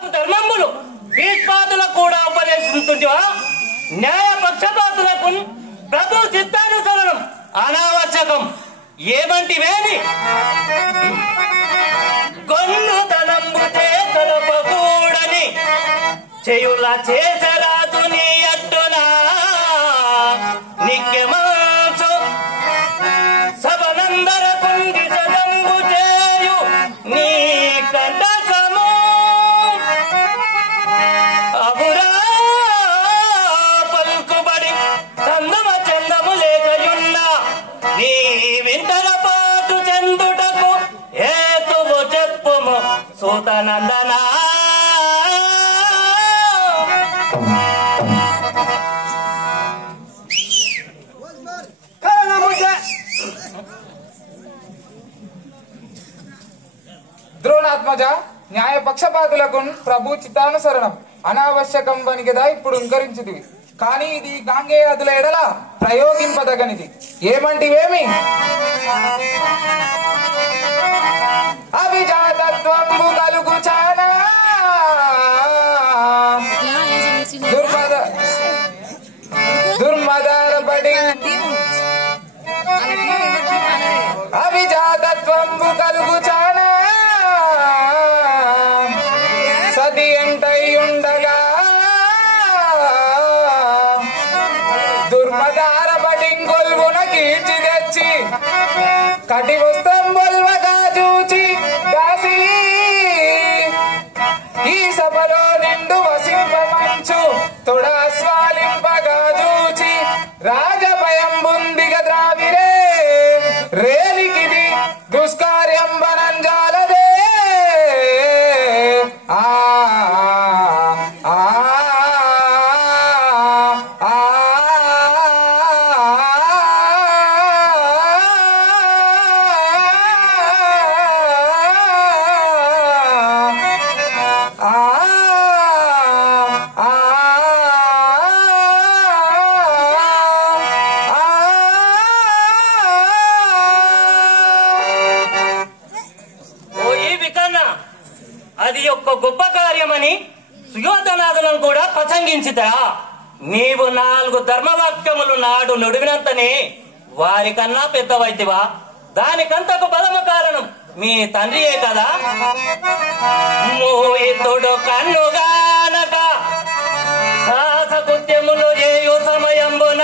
ధర్మములు భీష్మాదులకు కూడా ఉపదేశిస్తుంటివా? న్యాయ పక్షపాతులకు ప్రభు చిత్తానుసరణం అనావశ్యకం ఏమంటివేని? కొన్ను ధనంబు చేతలపకూడని చేయుల చేసరాదు నీ అడ్డునా నిక్యమాచు సభనందర కుండి సదంబు చేయు నీ కంటసము అబురా పలుకుబడి తందమ చందము లేకయున్న నీ వింటల పాటు చెందుటకు ఏతువు చెప్పుము సూతనందనా. ద్రోణాత్మజ, న్యాయ పక్షపాతులకు ప్రభు చిత్తానుసరణం అనావశ్యకం వని కదా ఇప్పుడు ఇంకరించిదివి. కానీ ఇది గాంగేయాదుల ఎడల ప్రయోగింపదగనిది ఏమంటివేమి? అవిజాతత్వంబు కలుగు చానా దుర్మదారపడి అవిజాతత్వంబు కలుగు చానా సతి ఎంటయుండగా దుర్మదారపడి గొల్వున కీర్చి తెచ్చి కటి వస్తంబొల్వగా చూచి దాసి ఈ సభలో నిండు వసింపమంచు తొడాస్వాలింపగా చూచి రాజభయం బుందిగ ద్రావిరే రేలికిది దుష్కార్యం వనంజాలదే. ఆ అది యొక్క గొప్ప కార్యమని సుయోధనాదులను కూడా ప్రసంగించుతా. నీవు 4 ధర్మవాక్యములు నాడు నుడివినంతనే వారికన్నా పెద్దవైతివా? దానికంతకు బలమ కారణం మీ తండ్రియే కదా. మోయితుడు కన్నుగానక సాహసకృత్యములు చేయు సమయంబున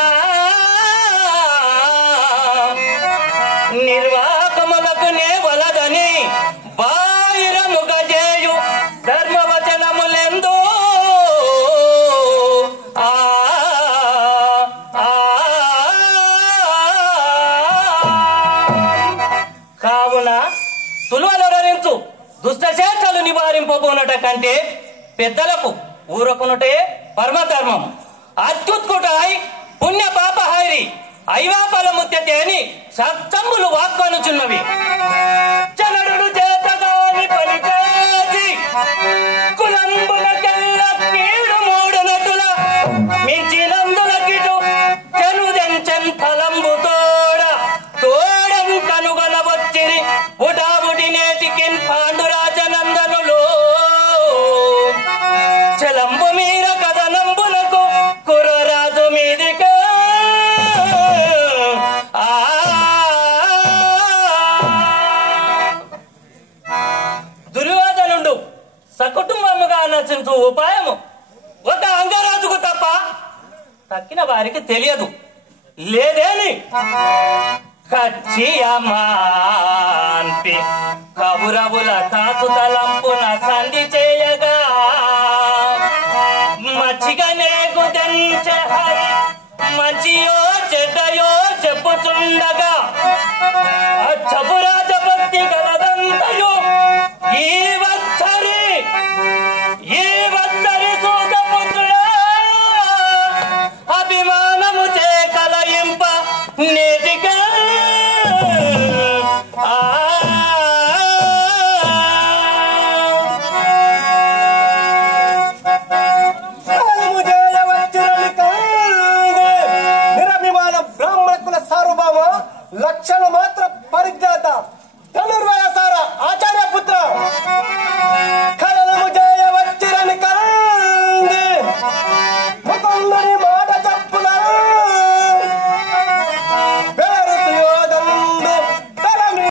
నిర్వాహకములకు నే వలదని బాయిరముగ చేయు ధర్మవచనములెందు కావున తులువలరించు దుష్టశేషాలు నివారింపబోనట కంటే పెద్దలకు ఊరకునుటే పరమధర్మం. అత్యుత్కుటాయి పుణ్య పాపహారి ఐవాపల ముత్యతే అని సత్సంబులు వాక్వనుచున్నవి. చనడు చేతగాని పని చేసి కులంబులకెల్ల కీడు మూడునటుల మించినందులకిటు చెనుదెంచెన్ ఫలంబు తోడం కనుగొన వచ్చిరి ఉడాబుడి నేటికిన్ పాండురాజనందనులు చలంబు మీర కథనంబులకు కుర్రరాజు మీదిక దుర్యోధనుడు సకుటుంబముగా నచించు ఉపాయము ఒక అంగరాజుకు తప్ప తక్కిన వారికి తెలియదు లేదేని కచ్చియమాంపి కబురవుల తాసు తలంపున సంధి చేయగా మచ్చిగనే గుదంచె హరి మంచియో చెడ్డయో చెప్పుచుండగా అచ్చపురాజ భక్తి గలదంతయు ఈ